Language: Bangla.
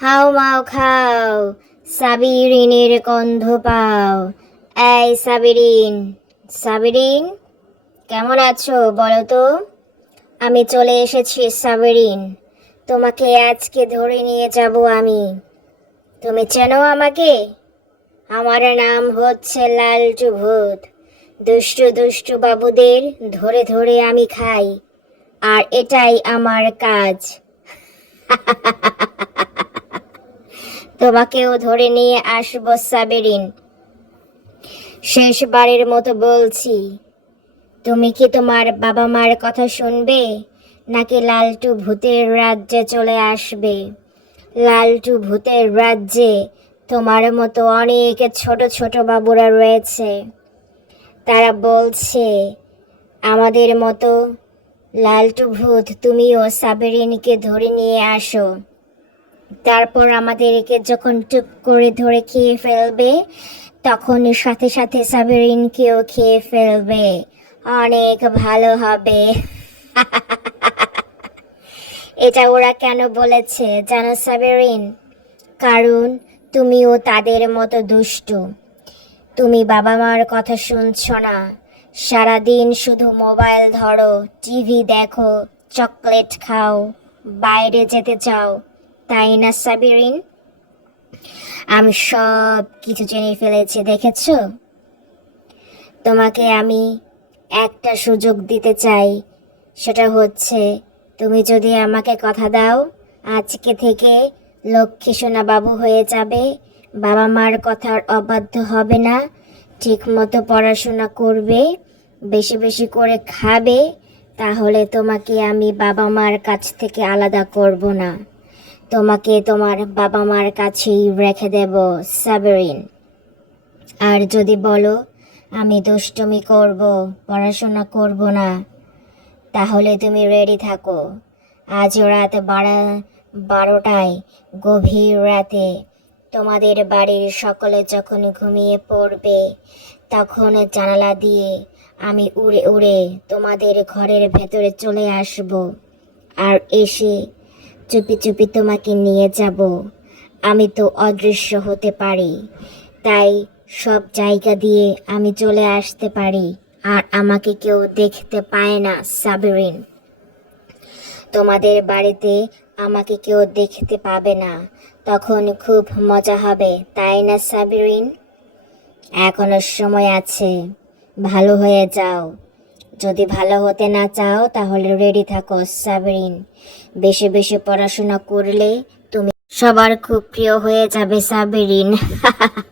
হাও মাও খাও, সাবিরিনের গন্ধ পাও। এই সাবিরিন সাবিরিন, কেমন আছো বলো তো? আমি চলে এসেছি সাবিরিন, তোমাকে আজকে ধরে নিয়ে যাব আমি। তুমি চেনো আমাকে? আমার নাম হচ্ছে লালটু ভূত দুষ্টু দুষ্টু বাবুদের ধরে ধরে আমি খাই, আর এটাই আমার কাজ। তোমাকেও ধরে নিয়ে আসব, সাবেরিন। শেষবারের মতো বলছি, তুমি কি তোমার বাবা মার কথা শুনবে? নাকি লালটু ভূতের রাজ্যে চলে আসবে? লালটু ভূতের রাজ্যে তোমার মতো অনেক ছোট ছোট বাবুরা রয়েছে। তারা বলছে, আমাদের মতো লালটু ভূত, তুমিও সাবেরিনকে ধরে নিয়ে আসো। তারপর আমাদের একে যখন টুপ করে ধরে খেয়ে ফেলবে তখন সাথে সাথে সাবেরিনকেও খেয়ে ফেলবে। অনেক ভালো হবে। এটা ওরা কেন বলেছে জানো সাবেরিন? কারণ তুমিও তাদের মতো দুষ্টু। তুমি বাবা মার কথা শুনছো না। সারাদিন শুধু মোবাইল ধরো, টিভি দেখো, চকলেট খাও, বাইরে যেতে চাও। তাই না, সাবিরিন? আমি সব কিছু জেনে ফেলেছি, দেখেছ? তোমাকে আমি একটা সুযোগ দিতে চাই, সেটা হচ্ছে তুমি যদি আমাকে কথা দাও, আজকে থেকে লক্ষ্মী সোনা বাবু হয়ে যাবে বাবা মার কথার অবাধ্য হবে না ঠিক মতো পড়াশোনা করবে, বেশি বেশি করে খাবে, তাহলে তোমাকে আমি বাবা মার কাছ থেকে আলাদা করব না। তোমাকে তোমার বাবা মার কাছেই রেখে দেব, সাবেরিন। আর যদি বলো, আমি দুষ্টমি করব, পড়াশোনা করব না, তাহলে তুমি রেডি থাকো। আজ রাত বারা, বারোটায় গভীর রাতে তোমাদের বাড়ির সকলে যখন ঘুমিয়ে পড়বে, তখন জানালা দিয়ে আমি উড়ে উড়ে তোমাদের ঘরের ভেতরে চলে আসব। আর এসে চুপি চুপি তোমাকে নিয়ে যাব। আমি তো অদৃশ্য হতে পারি। তাই সব জায়গা দিয়ে আমি চলে আসতে পারি। আর আমাকে কেউ দেখতে পায় না, সাবেরিন। তোমাদের বাড়িতে আমাকে কেউ দেখতে পাবে না। তখন খুব মজা হবে, তাই না, সাবিরিন? এখনও সময় আছে। ভালো হয়ে যাও। যদি ভালো হতে না চাও, তাহলে রেডি থাকো সাবরিন বেশি বেশি পড়াশোনা করলে তুমি সবার খুব প্রিয় হয়ে যাবে সাবিরিন